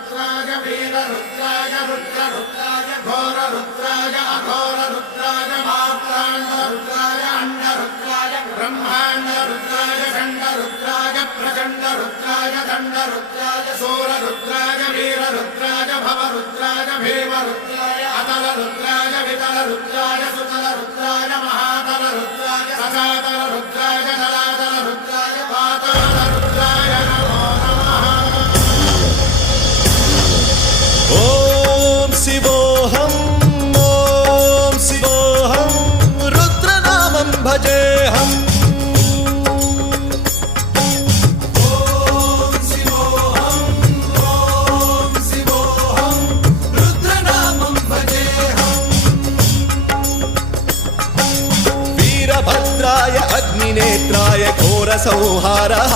रुद्राय वीर रुद्राय रुद्र रुद्राय घोर रुद्राय अघोर रुद्राय मार्ताण्ड रुद्राय अंड रुद्राय ब्रह्मांड रुद्राय खंड रुद्राय प्रचंड रुद्राय दंड रुद्राय सूर रुद्राय वीर रुद्राय भव रुद्राय भीम रुद्राय अतल रुद्राय वितल रुद्राय सुतल रुद्राय महातल रुद्राय सजातल रुद्राय जलातल रुद्राय पाताल रुद्राय नमो नमः। ओम शिवोऽहं रुद्रनामं भजेऽहम्। वीरभद्राय अग्निनेत्राय घोरसंहारः